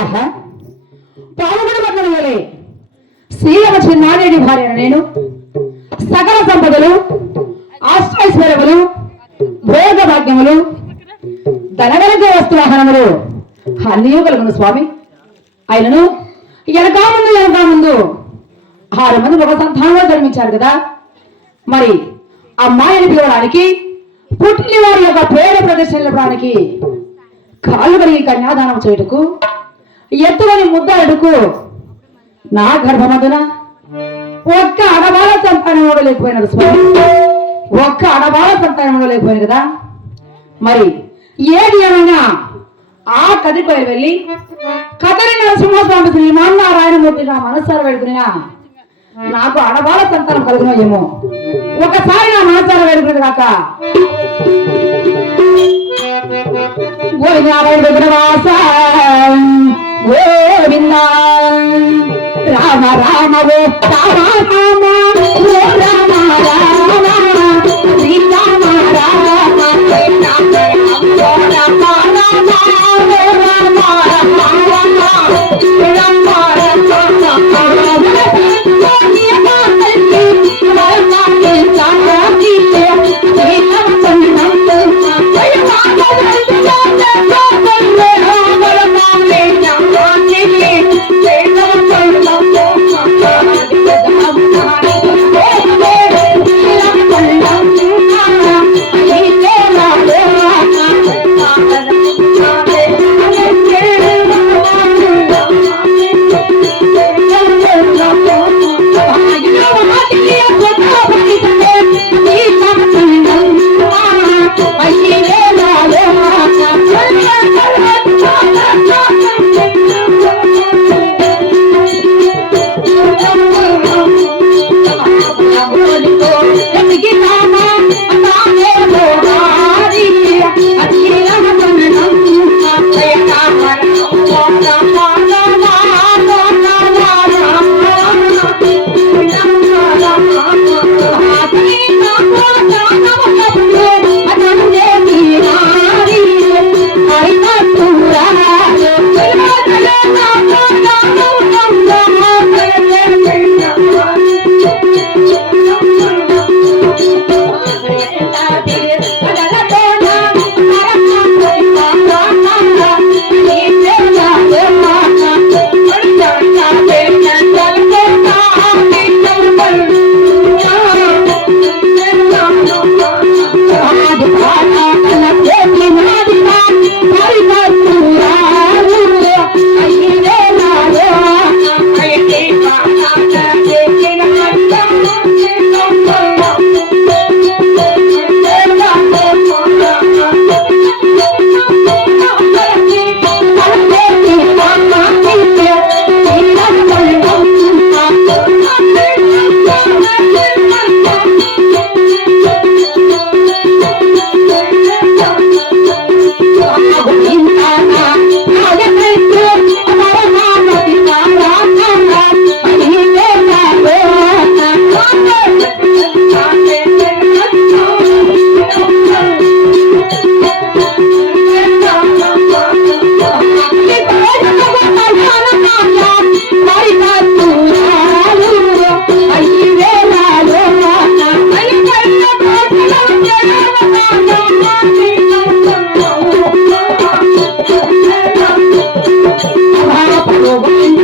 ఆహా పాల్గొడు పట్టణంలోనే శ్రీరమ చిన్నారెడ్డి భార్య నేను సకల సంపదలు ఆశ్చర్యములు భోగ భాగ్యములు ధనగలిగే వస్తువాహనములు అన్నీ కలుగును స్వామి. ఆయనను వెనకా ముందు 6 మంది ఒక సంతానంలో జన్మించారు కదా. మరి అమ్మాయిని పిలవడానికి పుట్టిన వారి యొక్క పేరు ప్రదర్శనడానికి కాళ్ళు కడిగి కన్యాదానం చేయుటకు ఎత్తులని ముద్దాడుకు నా గర్భమదున ఒక్క అడవాల సంతానం కూడా లేకపోయినది స్వామి. ఒక్క అడవాల సంతానం కూడా లేకపోయింది కదా. మరి ఏది ఏమైనా ఆ కదిరిపై వెళ్ళి కదరి నరసింహస్వామి శ్రీమాన్నారాయణమూర్తి నా మనస్సారా వేడుకున్నా నాకు అడవాల సంతానం కలుగునో ఏమో. ఒకసారి నా మనస్సారా వేడుకునేది కాక గోవింద గోవింద రామ రామ ఓ రామ రామ ఓ రామ రామ శ్రీ రామ రామ రామ రామ Go